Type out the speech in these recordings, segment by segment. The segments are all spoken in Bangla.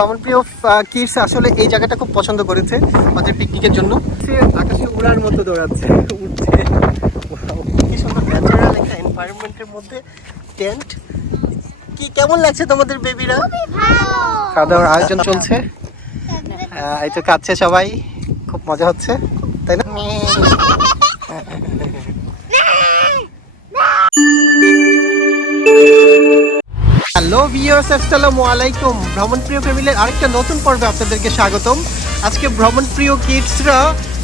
ভ্রমণপ্রিয় কিডস আসলে এই জায়গাটা খুব পছন্দ করেছে আমাদের পিকনিকের জন্য। সে আকাশে উড়ার মতো দৌড়াচ্ছে। উঠছে কি সুন্দর ন্যাচারাল একটা এনভায়রনমেন্টের মধ্যে টেন্ট কি কেমন লাগছে তোমাদের বেবিরা খাওয়া দাওয়ার আয়োজন চলছে। এই তো কাচ্ছে সবাই খুব মজা হচ্ছে তাই না? হ্যালো ভিউয়ার্স আসসালামু আলাইকুম। ভ্রমণ প্রিয় ফ্যামিলির আরেকটা নতুন পর্বে আপনাদেরকে স্বাগতম। আজকে ভ্রমণ প্রিয় কিডসরা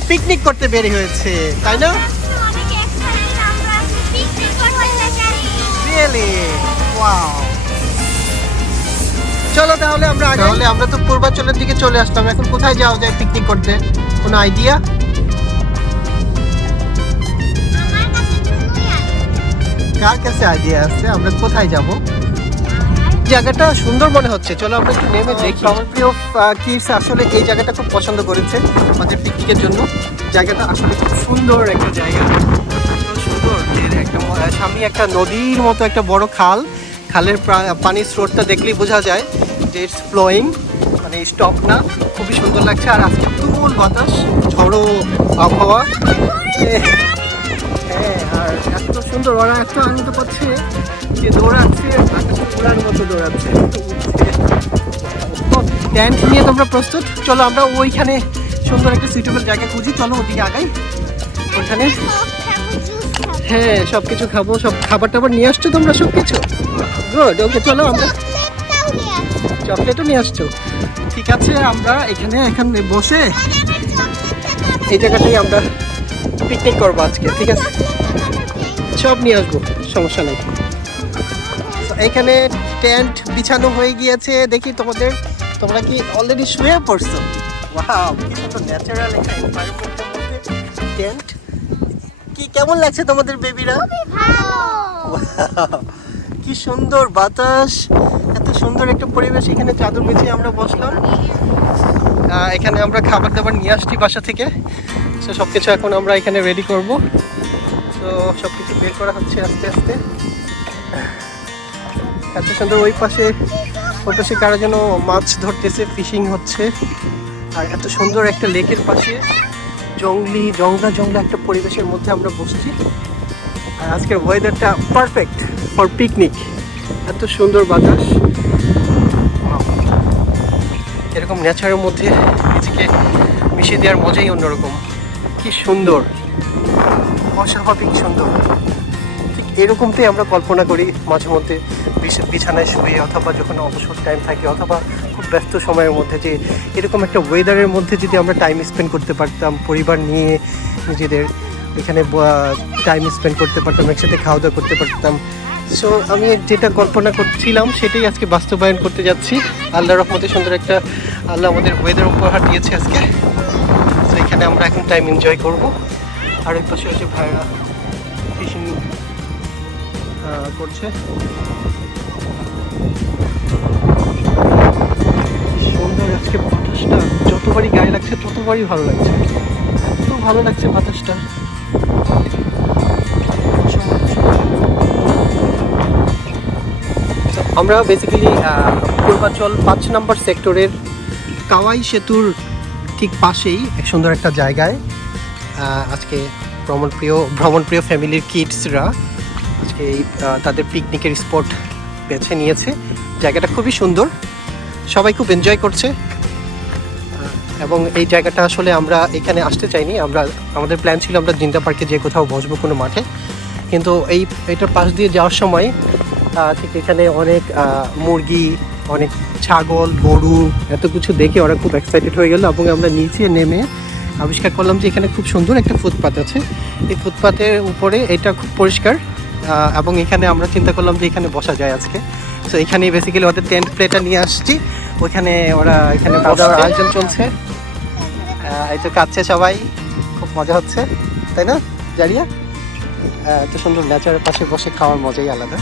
পিকনিক করতে বের হয়েছে তাই না? চলো তাহলে আমরা আগে তাহলে আমরা তো পূর্বাঞ্চলের দিকে চলে আসলাম। এখন কোথায় যাওয়া যায় পিকনিক করতে? কোনো আইডিয়া কার কাছে আইডিয়া আছে? আমরা কোথায় যাব? জায়গাটা সুন্দর মনে হচ্ছে। চলো আমরা একটু নেমে দেখি। আমার প্রিয় কিডস আসলে এই জায়গাটা খুব পছন্দ করেছে আমাদের পিকনিকের জন্য। জায়গাটা আসলে খুব সুন্দর একটা জায়গা। সুন্দর একটা সামনে একটা নদীর মতো একটা বড় খাল। খালের পানির স্রোতটা দেখলেই বোঝা যায় যে ইটস ফ্লোয়িং মানে স্টপ না। খুবই সুন্দর লাগছে। আর আজকে তুমুল বাতাস ঝড়ো আবহাওয়া। হ্যাঁ আর এত সুন্দর ওরা এত আনন্দ পাচ্ছে যে দৌড়াচ্ছে ট্যান্ট নিয়ে তোমরা প্রস্তুত। চলো আমরা ওইখানে সুন্দর একটা সুইটেবল জায়গা খুঁজি। চলো ওদিকে আগাই। ওইখানে হ্যাঁ সব কিছু খাব। সব খাবার টাবার নিয়ে আসছো তোমরা সব কিছু গুড ওকে চলো আমরা চকলেটও নিয়ে আসছো। ঠিক আছে, আমরা এখানে এখানে বসে এই জায়গাটাই আমরা পিকনিক করব আজকে, ঠিক আছে? সব নিয়ে আসব, সমস্যা নেই। এখানে টেন্ট বিছানো হয়ে গিয়েছে। দেখি তোমাদের তোমরা কি অলরেডি শুয়ে পড়ছো? ওয়াও কি ন্যাচারাল একটা এনভায়রনমেন্টের মধ্যে টেন্ট। কি কেমন লাগছে তোমাদের বেবিরা কি সুন্দর বাতাস এত সুন্দর একটা পরিবেশ। এখানে চাদর বিছিয়ে আমরা বসলাম। এখানে আমরা খাবার দাবার নিয়ে আসছি বাসা থেকে। তো সব কিছু এখন আমরা এখানে রেডি করব। তো সব কিছু বের করা হচ্ছে আস্তে আস্তে। এত সুন্দর ওই পাশে ওই পাশে কারও যেন মাছ ধরতেছে, ফিশিং হচ্ছে। আর এত সুন্দর একটা লেকের পাশে জঙ্গলি, জঙ্গলা জঙ্গলা একটা পরিবেশের মধ্যে আমরা বসছি। আর আজকের ওয়েদারটা পারফেক্ট ফর পিকনিক এত সুন্দর বাতাস. এরকম নেচারের মধ্যে নিজেকে মিশিয়ে দেওয়ার মজাই অন্যরকম। কি সুন্দর। অস্বাভাবিক সুন্দর। এরকমটাই আমরা কল্পনা করি মাঝে মধ্যে বিছ- বিছানায় শুয়ে অথবা যখন অবসর টাইম থাকে অথবা খুব ব্যস্ত সময়ের মধ্যে যে এরকম একটা ওয়েদারের মধ্যে যদি আমরা টাইম স্পেন্ড করতে পারতাম, পরিবার নিয়ে নিজেদের এখানে টাইম স্পেন্ড করতে পারতাম, একসাথে খাওয়া দাওয়া করতে পারতাম। সো আমি যেটা কল্পনা করছিলাম সেটাই আজকে বাস্তবায়ন করতে যাচ্ছি। আল্লাহ রহমতে সুন্দর একটা আল্লাহ আমাদের ওয়েদার উপহার দিয়েছে আজকে। তো এখানে আমরা এখন টাইম এনজয় করব। আর ওই পাশে হচ্ছে ভাইরা। করছে। সুন্দর আজকে বাতাসটা যতবারই গায়ে লাগছে, ততবারই ভালো লাগছে। এত ভালো লাগছে বাতাসটা। আমরা বেসিক্যালি পূর্বাঞ্চল পাঁচ নম্বর সেক্টরের কাওয়াই সেতুর ঠিক পাশেই এক সুন্দর একটা জায়গায় আজকে ভ্রমণপ্রিয় ভ্রমণপ্রিয় ফ্যামিলির কিডসরা এই তাদের পিকনিকের স্পট বেছে নিয়েছে। জায়গাটা খুবই সুন্দর। সবাই খুব এনজয় করছে। এবং এই জায়গাটা আসলে আমরা এখানে আসতে চাইনি। আমরা, আমাদের প্ল্যান ছিল আমরা জিন্দা পার্কে যে কোথাও বসবো কোনো মাঠে। কিন্তু এই এটার পাশ দিয়ে যাওয়ার সময় ঠিক এখানে অনেক মুরগি, অনেক ছাগল, গরু, এত কিছু দেখে ওরা খুব এক্সাইটেড হয়ে গেল এবং আমরা নিচে নেমে আবিষ্কার করলাম যে এখানে খুব সুন্দর একটা ফুটপাত আছে। এই ফুটপাতের উপরে এটা খুব পরিষ্কার। এবং এখানে আমরা চিন্তা করলাম যে এখানে বসা যায় আজকে। তো এখানে বেসিক্যালি ওদের টেন্ট প্লেটা নিয়ে আসছি। ওখানে ওরা এখানে আয়োজন চলছে। এই তো কাঁদছে সবাই। খুব মজা হচ্ছে তাই না জারিয়া? এত সুন্দর ন্যাচারের পাশে বসে খাওয়ার মজাই আলাদা।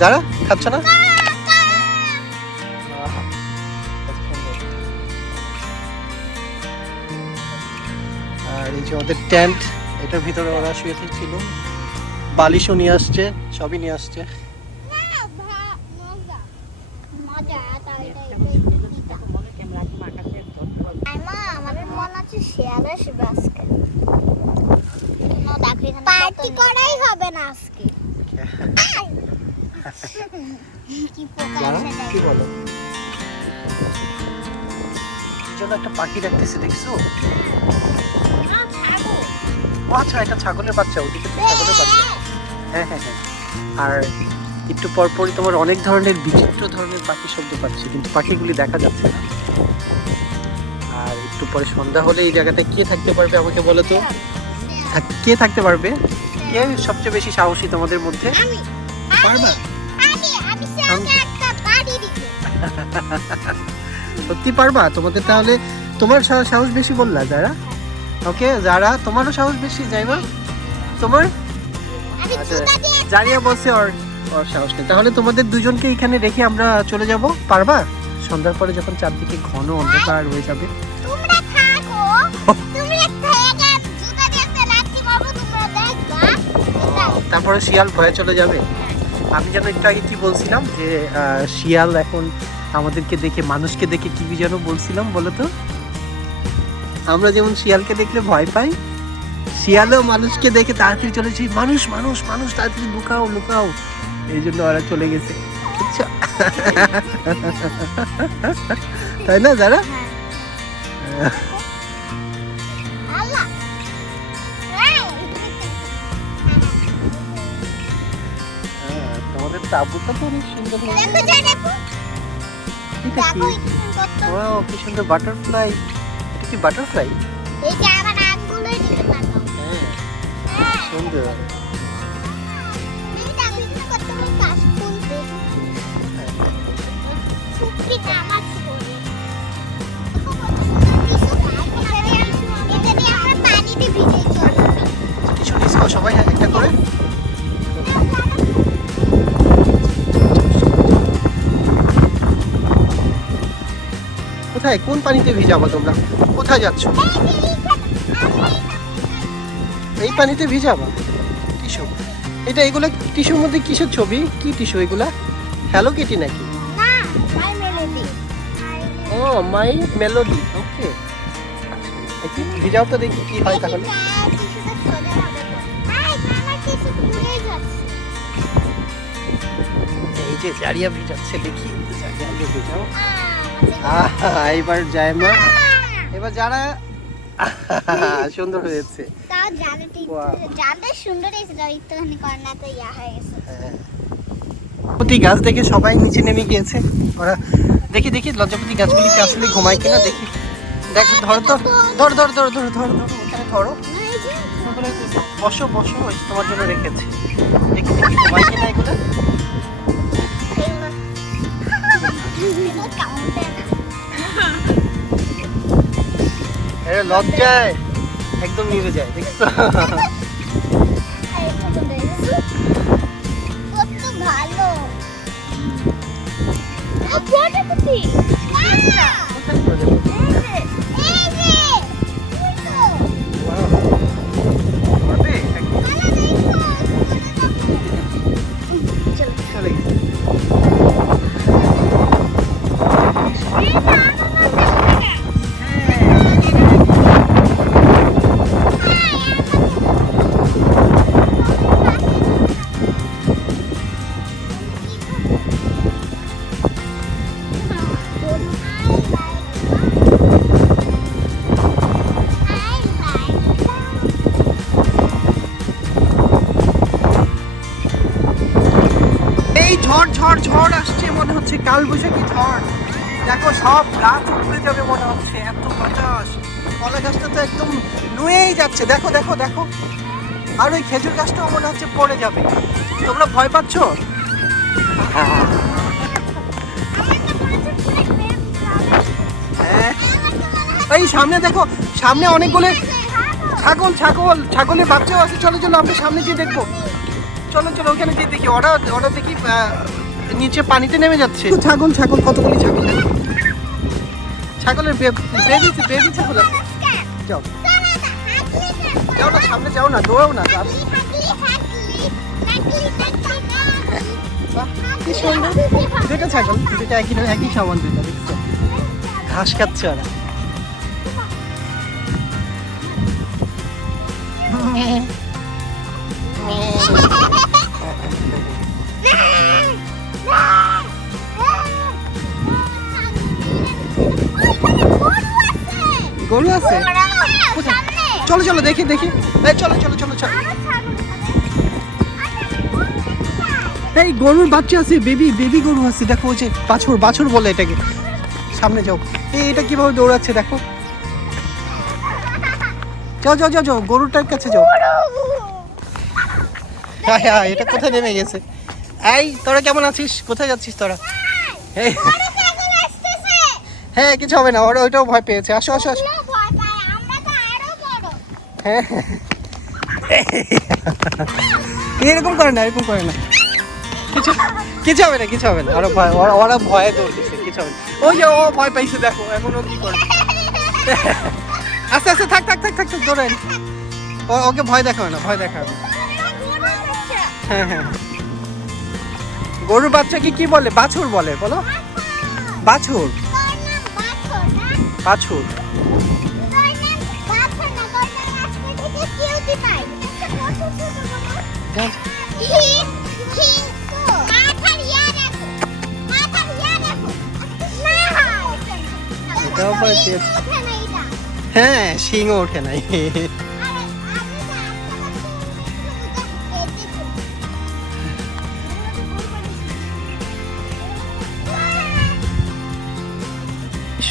যারা খাচ্ছ না। আর এই যে ওদের টেন্ট এটার ভিতরে ওরা শুয়ে ছিল বালিশও নিয়ে আসছে সবই নিয়ে আসছে। পার্টি করাই হবে না আজকে। কি। বলো? জন্য একটা পাখি দেখছ? ছাগল। আচ্ছা এটা ছাগলের বাচ্চা ওদিকে ছাগলের বাচ্চা। হ্যাঁ হ্যাঁ হ্যাঁ। আর একটু পর পরই তোমার অনেক ধরনের বিচিত্র ধরনের পাখি শব্দ পাচ্ছি কিন্তু পাখিগুলি দেখা যাচ্ছে না। আর একটু পরে সন্ধ্যা হলে এই জায়গাটা কে থাকতে পারবে আমাকে বলো তো? কে থাকতে পারবে? কে সবচেয়ে বেশি সাহসী তোমাদের মধ্যে? পারবা? সত্যি পারবা? তোমাদের তাহলে তোমার সাহস বেশি বললা যারা? ওকে যারা তোমারও সাহস বেশি যাইবা তোমার আমি আচ্ছা। জুতা বলছে ওর ওর সাহস নেই। তাহলে তোমাদের দুজনকে এখানে রেখে আমরা চলে যাব? পারবা? সন্ধ্যার পরে যখন চারদিকে ঘন অন্ধকার হয়ে যাবে। তারপরে শিয়াল ভয়ে চলে যাবে। আমি যেন একটু আগে কি বলছিলাম যে শিয়াল এখন আমাদেরকে দেখে মানুষকে দেখে কি যেন বলছিলাম বলো তো? আমরা যেমন শিয়ালকে দেখলে ভয় পাই শিয়ালও মানুষকে দেখে তাড়াতাড়ি চলেছি মানুষ মানুষ মানুষ, তাড়াতাড়ি লুকাও লুকাও। এই জন্য ওরা চলে গেছে। তাই না, যারা? তোমাদের সুন্দর দেখো হয়েছে। যা দেখো এটা কি দেখো এখানে কত ওয়াও কি সুন্দর বাটারফ্লাই এটা কি বাটারফ্লাই এই যে আমার সুন্দর সবাই একটা করে। কোথায়? কোন পানিতে ভিজাবো তোমরা? কোথায় যাচ্ছ? এই পানিতে ভিজাবা টিস্যু। এটা এগুলো টিস্যুর মধ্যে কিসের ছবি? কি টিস্যু এগুলা? হ্যালো কিটি নাকি? না ও মাই মেলোডি ওকে একটু ভিজাও তো দেখি কি হয় তাহলে। এই যে জারিয়া ভিজাচ্ছে দেখি। জারিয়া ভিজাও। এবার যায় মা। এবার যারা সুন্দর হয়েছে। তাও জানে জানতে সুন্দর হয়েছিল একটুখানি কর্নার তো ইয়া হয়ে গেছে। লজ্জাপতি গাছ দেখে সবাই নিচে নেমে গিয়েছে। ওরা দেখি দেখি লজ্জাপতি গাছগুলিতে আসলে ঘুমায় কিনা দেখি। দেখ ধরো তো ধর ধর ধর ধর ধর ধর ওখানে ধরো। বসো বসো ওই তোমার জন্য রেখেছি। দেখি দেখি ঘুমায় কিনা এগুলো- এরা লজ্জায় একদম নিভে যায় দেখছ? আর ভালো। ঝড় ঝড় ঝড় আসছে মনে হচ্ছে। কাল বৈশাখী ঝড়। দেখো, সব গাছ উপড়ে যাবে মনে হচ্ছে। এত বাতাস। কলা গাছটা তো একদম নুয়েই যাচ্ছে। দেখো দেখো দেখো। আর ওই খেজুর গাছটাও মনে হচ্ছে পড়ে যাবে। তোমরা ভয় পাচ্ছ? হ্যাঁ। এই সামনে দেখো, সামনে অনেকগুলো ছাগল ছাগল, ছাগলের বাচ্চাও আছে। চলো চলো, আমরা সামনে গিয়ে দেখব। চলো চলো ওখানে গিয়ে দেখি। ওরা ওরা দেখি নিচে পানিতে নেমে যাচ্ছে। ছাগল ছাগল কতগুলি ছাগল? ছাগলের বেবি বেবি ছাগল আছে। যাও। যাও না সামনে যাও না দৌড়াও না কি সুন্দর। দুটো ছাগল দুটো একই একই সমান দুটো দেখছ? ঘাস খাচ্ছে ওরা। গরু আছে? চলো চলো দেখি দেখি। এই চলো চলো চলো চলো। এই গরুর বাচ্চা আছে বেবি বেবি গরু আছে। দেখো ওই যে বাছুর বাছুর বলে এটাকে। সামনে যাও। এই এটা কীভাবে দৌড়াচ্ছে দেখো। যাও যাও যাও যাও গরুটার কাছে যাও। হ্যাঁ হ্যাঁ এটা কোথায় নেমে গেছে? এই তোরা কেমন আছিস? কোথায় যাচ্ছিস তোরা? হ্যাঁ কিছু হবে না ওরা ওইটাও ভয় পেয়েছে। আসো আসো আসো। হ্যাঁ এরকম করে না এরকম করে না। কিছু কিছু হবে না কিছু হবে না। ওরা ভয় ওরা ভয়ে দৌড়তেছে কিছু হবে না। ওই যে ও ভয় পাইছে দেখো এখন ও কি করে। আস্তে আস্তে থাক থাক থাক থাক থাক দৌড়াই ওকে ভয় দেখাবে না ভয় দেখাবে হ্যাঁ হ্যাঁ। গরুর বাচ্চাকে কি বলে? বাছুর বলে বলো। বাছুর। বাছুর। এটাও পাচ্ছি। হ্যাঁ শিংও ওঠে নাই।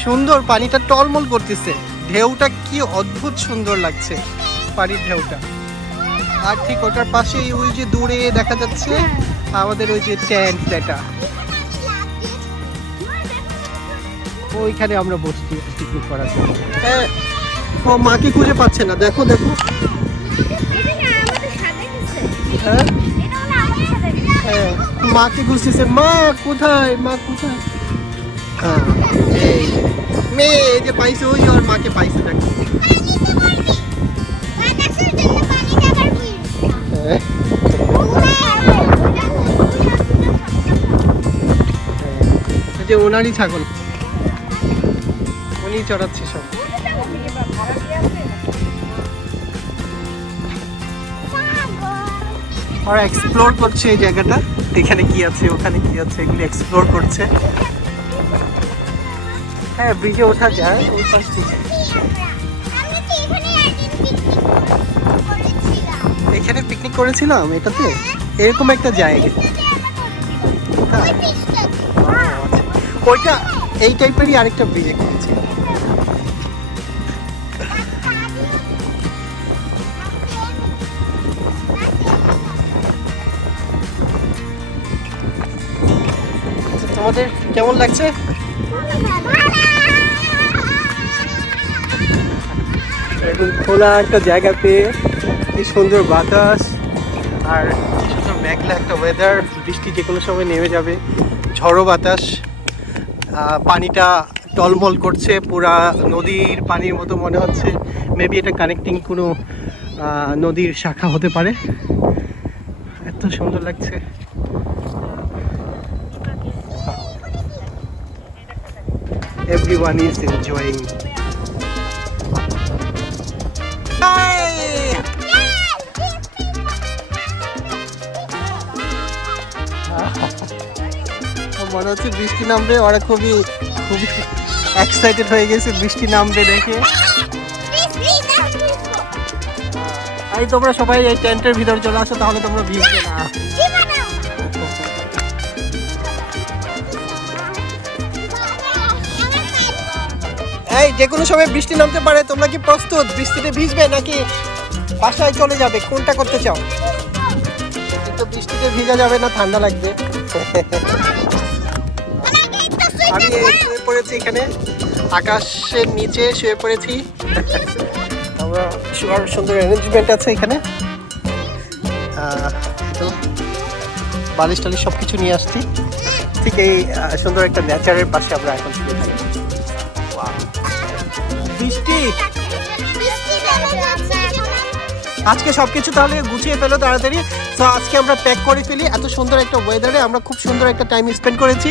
সুন্দর পানিটা টলমল করতেছে। ঢেউটা কি অদ্ভুত সুন্দর লাগছে। পানির ঢেউটা। আর ঠিক ওটার পাশেই ওই যে দূরে দেখা যাচ্ছে আমাদের ওই যে ট্যান্ট যেটা। ওইখানে আমরা বসছি পিকনিক করার জন্য। হ্যাঁ, ও মাকে খুঁজে পাচ্ছে না। দেখো দেখো। হ্যাঁ। হ্যাঁ। মাকে খুঁজতেছে। মা কোথায়? মা কোথায়? হ্যাঁ মেয়ে এই যে পাইছে ওই ওর মাকে পাইছে দেখো। যে ওনারই ছাগল। উনি চড়াচ্ছে সব। ওরা এক্সপ্লোর করছে এই জায়গাটা। এখানে কি আছে, ওখানে কি আছে, এগুলি এক্সপ্লোর করছে। হ্যাঁ ব্রিজে ওঠা যায়, ওই পাশ। থেকে এখানে পিকনিক করেছিলাম এটাতে? এরকম একটা জায়গা। ওইটা এই টাইপেরই আরেকটা ব্রিজে করেছি। তোমাদের কেমন লাগছে? খোলা একটা জায়গা পেয়ে কি সুন্দর বাতাস আর কি সুন্দর মেঘলা একটা ওয়েদার বৃষ্টি যে কোনো সময় নেমে যাবে। ঝড়ো বাতাস। পানিটা টলমল করছে। পুরা নদীর পানির মতো মনে হচ্ছে। মেবি এটা কানেক্টিং কোনো নদীর শাখা হতে পারে। এত সুন্দর লাগছে। Everyone is enjoying. Hey! মনে হচ্ছে বৃষ্টি নামবে। ওরা খুবই খুবই এক্সাইটেড হয়ে গেছে বৃষ্টি নামবে দেখে। এই তোমরা সবাই এই টেন্টের ভিতরে চলে আসো, তাহলে তোমরা ভিজবে না। এই, যে কোনো সময় বৃষ্টি নামতে পারে, তোমরা কি প্রস্তুত? বৃষ্টিতে ভিজবে নাকি বাসায় চলে যাবে? কোনটা করতে চাও? কিন্তু বৃষ্টিতে ভিজা যাবে না, ঠান্ডা লাগবে। আমি শুয়ে পড়েছি এখানে। আকাশের নিচে শুয়ে পড়েছি। আমরা শোয়ার সুন্দর অ্যারেঞ্জমেন্ট আছে এখানে। তো, বালিশ টালিশ সব কিছু নিয়ে আসছি। ঠিক এই সুন্দর একটা নেচারের পাশে আমরা এখন শুয়ে থাকি। বৃষ্টি! আজকে সবকিছু তাহলে গুছিয়ে ফেলো তাড়াতাড়ি। তো আজকে আমরা প্যাক করে ফেলি। এত সুন্দর একটা ওয়েদারে আমরা খুব সুন্দর একটা টাইম স্পেন্ড করেছি।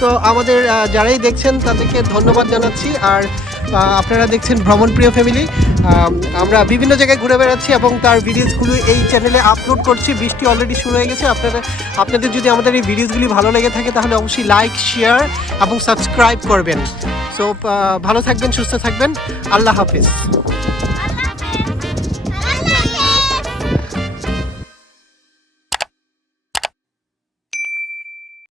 তো আমাদের যারাই দেখছেন তাদেরকে ধন্যবাদ জানাচ্ছি। আর আপনারা দেখছেন ভ্রমণ প্রিয় ফ্যামিলি। আমরা বিভিন্ন জায়গায় ঘুরে বেড়াচ্ছি এবং তার ভিডিওসগুলো এই চ্যানেলে আপলোড করছি। বৃষ্টি অলরেডি শুরু হয়ে গেছে। আপনারা, আপনাদের যদি আমাদের এই ভিডিওসগুলি ভালো লেগে থাকে তাহলে অবশ্যই লাইক শেয়ার এবং সাবস্ক্রাইব করবেন। সো ভালো থাকবেন, সুস্থ থাকবেন। আল্লাহ হাফিজ।